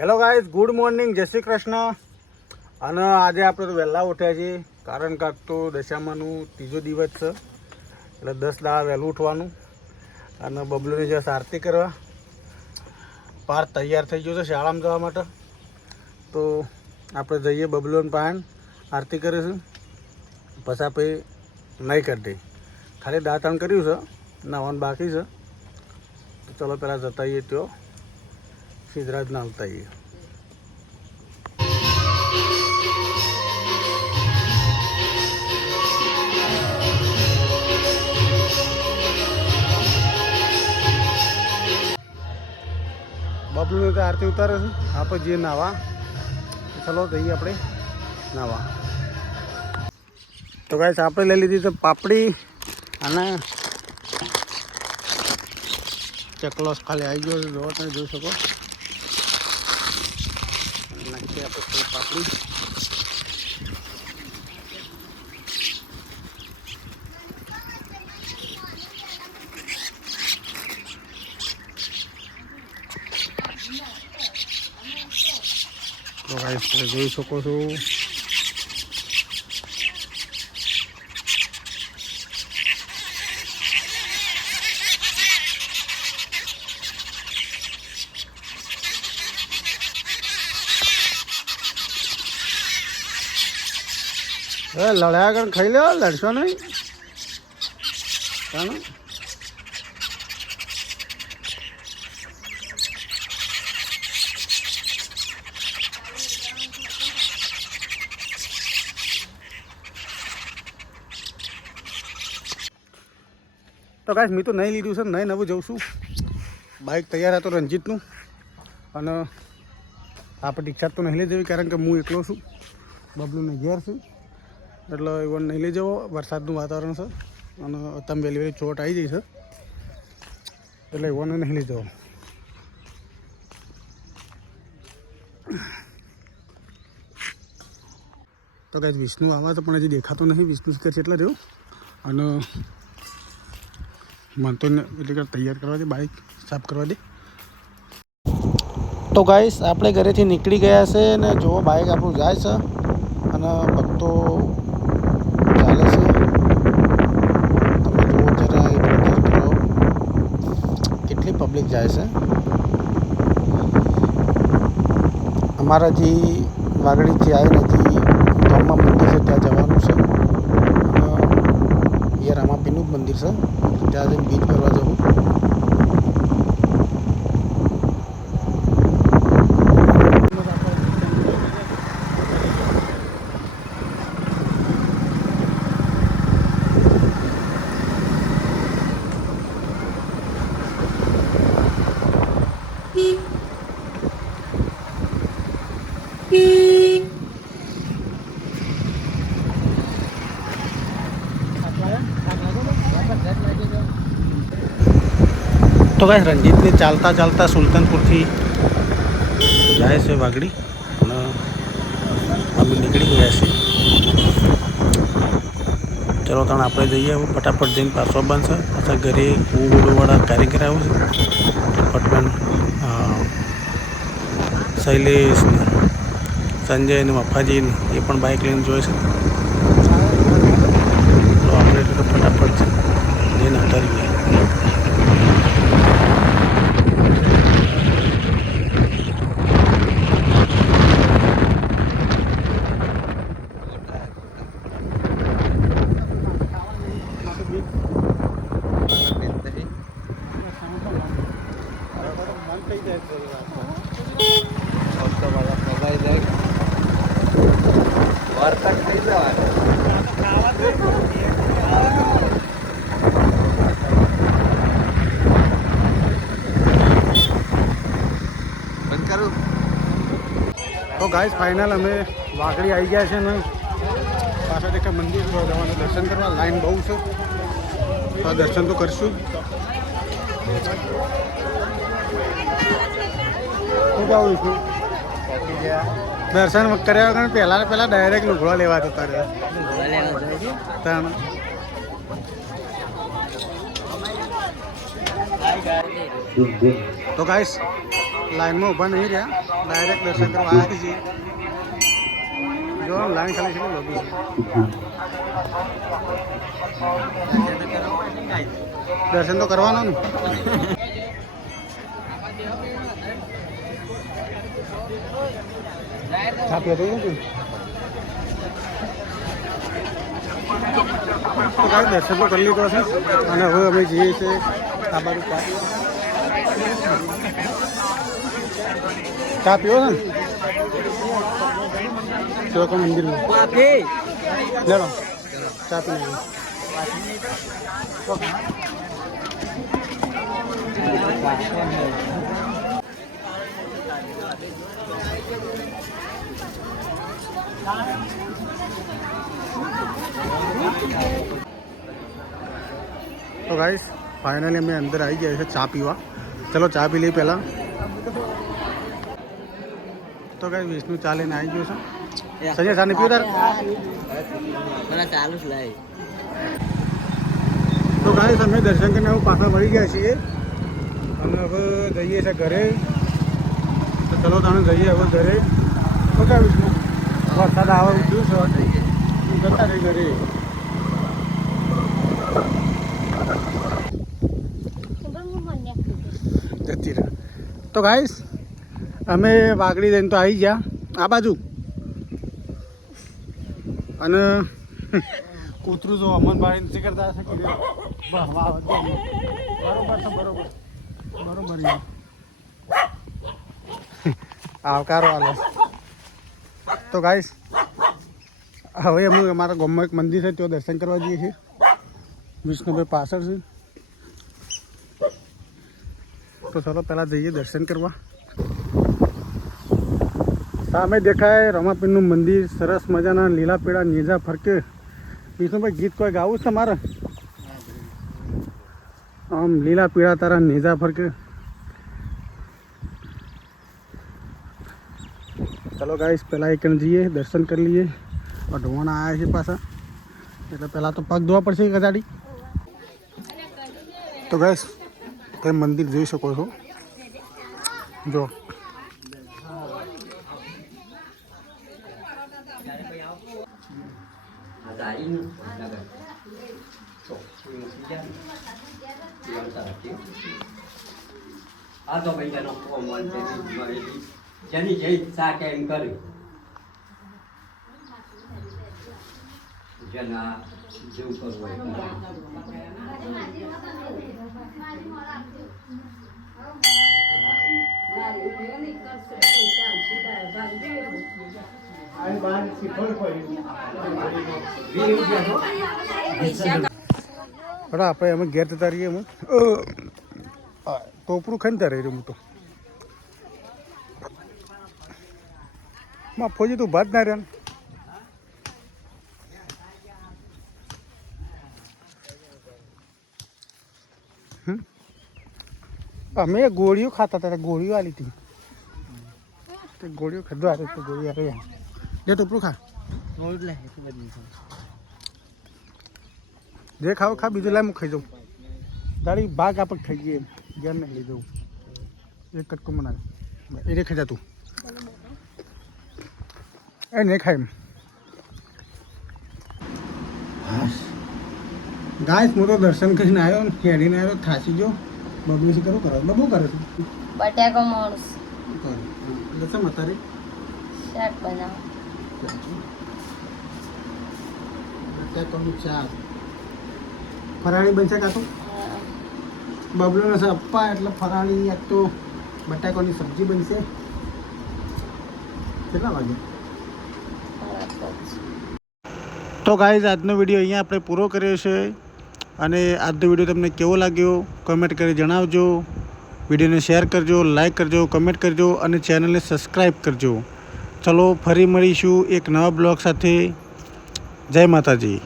Hello guys, good morning, જય શ્રી કૃષ્ણ. અને આજે આપણે તો વહેલા ઉઠ્યા છીએ, કારણ કે તો દશામાનું ત્રીજો દિવસ છે, એટલે 10 દાડા વહેલું ઉઠવાનું. અને બબલુની જશ આરતી કરવા પાર્થ તૈયાર થઈ ગયો છે શાળામાં જવા માટે. તો આપણે જઈએ બબલુન પાન આરતી કરીશું, પછી આપણે નહીં કરી દઈએ. ખાલી દાંતણ કર્યું છે, નાવાનું બાકી છે. તો ચલો પહેલાં જતા આવીએ ત્યાં સિદ્ધરાજ નાલતા આવીએ. બબલુને તો આરતી ઉતારે છે, આપણે જઈએ નાવા. ચલો જઈએ આપણે નાવા. તો ગાઈસ આપણે લઈ લીધી તો પાપડી અને ચકલોસ ખાલી આવી ગયો છે, જો તમે જોઈ શકો. નાખીએ આપણે થોડી પાપડી. તો ગાઈસ તમે જોઈ શકો છો. લડ્યા આગળ ખાઈ લો, લડશો નહીં. તો ગાઈસ મેં તો નહીં લીધું છે, નહીં નવું જઉં છું. બાઇક તૈયાર હતો રંજીતનું, અને આપણે રિક્ષા તો નહીં લઈ જવી, કારણ કે હું એકલો છું, બબલુને ઘેર છું, એટલે એવો નહીં લઈ જવો. વરસાદનું વાતાવરણ છે અને તમે વહેલી વહેલી ચોટ આવી જઈ છે, એટલે એવોને નહીં લઈ જવો. તો ગાઈસ વિષ્ણુ આવા તો પણ હજી દેખાતો નહીં. વિષ્ણુ શિખર છે એટલે રહ્યું. અને મન તો એટલે તૈયાર કરવા દે, બાઇક સાફ કરવા દે. તો ગાઈસ આપણે ઘરેથી નીકળી ગયા છે ને જુઓ બાઇક આપણું જાય છે અને ભક્તો ચાલે છે. તમે જુઓ જરા એક નજર કરો કેટલી પબ્લિક જાય છે. અમારા જે વાગડીથી આવી નથી ગામમાં મંદિર છે, ત્યાં જવાનું છે. અને એ રામાપીરનું જ મંદિર છે, ત્યાં જઈને બીજ કરવા જવું. તો ગાઈસ રંજીતને ચાલતા ચાલતા સુલતાનપુરથી જાય છે વાગડી, અને અમે નીકળી ગયા છીએ. ચલો તાણ આપણે જઈએ હવે ફટાફટ જઈને પાછો બનશે. પાછા ઘરે કુવાળા કારીગર આવું છે, પટબન શૈલેષ ને સંજય ને મફાજી ને એ પણ બાઇક લઈને જોઈ છે. તો આપણે એટલે ફટાફટ જઈને ઉતારીએ. તો ગાઈસ ફાઇનલ અમે વાગડી આવી ગયા છે ને પાછા દેખા મંદિર જવાનું દર્શન કરવા. લાઈન બહુ છે, તો દર્શન તો કરશું. શું કહું છું, દર્શન કર્યા વગર પહેલાં ડાયરેક્ટ લુગડો લેવા જતા રહ્યા. તો ગાઈસ લાઈનમાં ઊભા નહીં રહ્યા, ડાયરેક્ટ દર્શન કરવા આવ્યા છીએ. જો લાઈન ખાલી છે લોબી છે. દર્શન તો કરવાનો ને. ચા પીવા જવું ને તો કાંઈ દર્શન તો કરી લીધો છે અને હવે અમે જઈએ છીએ આ બાજુ ચા પીવો છે ને શિવકા મંદિરમાં લેલો ચા પી લેવું. તો ગાઈસ ફાઇનલી અમે અંદર આવી ગયા છે ચા પીવા. ચલો ચા પી લઈએ પહેલાં. તો ગાઈસ વિષ્ણુ ચા લઈને આવી ગયો છે. સંજય ચા નહીં પીવું તાર? ચાલુ જ લાય. તો ગાઈસ અમે દર્શન કરીને હવે પાછા વળી ગયા છીએ અને હવે જઈએ છીએ ઘરે. તો ચલો તમે જઈએ હવે ઘરે. તો ક્યાં વિષ્ણુ વરસાદ આવે ઉઠ્યું છે જતા રહી ઘરે. જતી રહે. તો ગાઈસ અમે વાગડી જઈને તો આવી ગયા આ બાજુ અને કૂતરું જો અમનભાઈ નથી કરતા હશે કે બરોબર છે બરોબર આવકારો આલો. તો ગાઈસ હવે અમે અમારા ગામમાં એક મંદિર છે ત્યાં દર્શન કરવા જઈએ છીએ. વિષ્ણુભાઈ પાછળ છે. તો ચાલો પહેલાં જઈએ દર્શન કરવા. સામે દેખાય રમાપીરનું મંદિર. સરસ મજાના લીલા પીળા નેજા ફરકે. વિષ્ણુભાઈ ગીત કોઈ ગાવું છે તમારે? આમ લીલા પીળા તારા નેજા ફરકે. ચલો ગાઈસ પહેલાં એક જઈએ દર્શન કરી લઈએ. ઢોવાણા આવ્યા છે પાછા એટલે પહેલાં તો પગ ધોવા પડશે કદાડી. તો ગાઈસ તમે મંદિર જોઈ શકો છો. જો આ તો ભાઈ તેનો કોમન જેની જઈ સાકે એમ કર્યું જેના જેવું કરવું હોય. આપણે અમે ઘેર જતા રહીએ. અમે ટોપરું ખાઈને ત્યાં રહી રહ્યું. હું તો માં ફોજી તું ભાત ના રહ્યા ને. અમે ગોળીઓ ખાતા હતા. ગોળીઓ આલી હતી તે ગોળીઓ ખાધવા આવે તો ગોળી આવે. જે ટોપરું ખા જે ખાવ ખા. બીજું લાય હું ખાઈ જાઉં. તારી ભાગ આપણે ખાઈ જઈએ ઘેર નહીં લઈ જવું. એક કટકો બનાવે એ ખાઈ જા તું. એ નહીં ખાય એમ. ગાઈસ હું તો દર્શન કરીને આવ્યો ને હેડીને આવ્યો થાચી ગયો. બબલુ શું કરું કરો? બબુ કરે છે બટાકો મોણસ દસમ અત્યારે શાક બનાવ. બટાકાનું શાક ફરાળી બનશે કાં તો બબલુને છે અપ્પા એટલે ફરાળી. યા તો બટાકાની સબ્જી બનશે. કેટલા વાગે? તો ગાઈઝ આજનો વિડીયો અહીંયા આપણે પૂરો કર્યો છે અને આજનો વિડીયો તમને કેવો લાગ્યો કમેન્ટ કરી જણાવજો. વિડીયોને શેર કરજો, લાઈક કરજો, કમેન્ટ કરજો અને ચેનલને સબસ્ક્રાઈબ કરજો. ચલો ફરી મળીશું એક નવા બ્લોગ સાથે. જય માતાજી.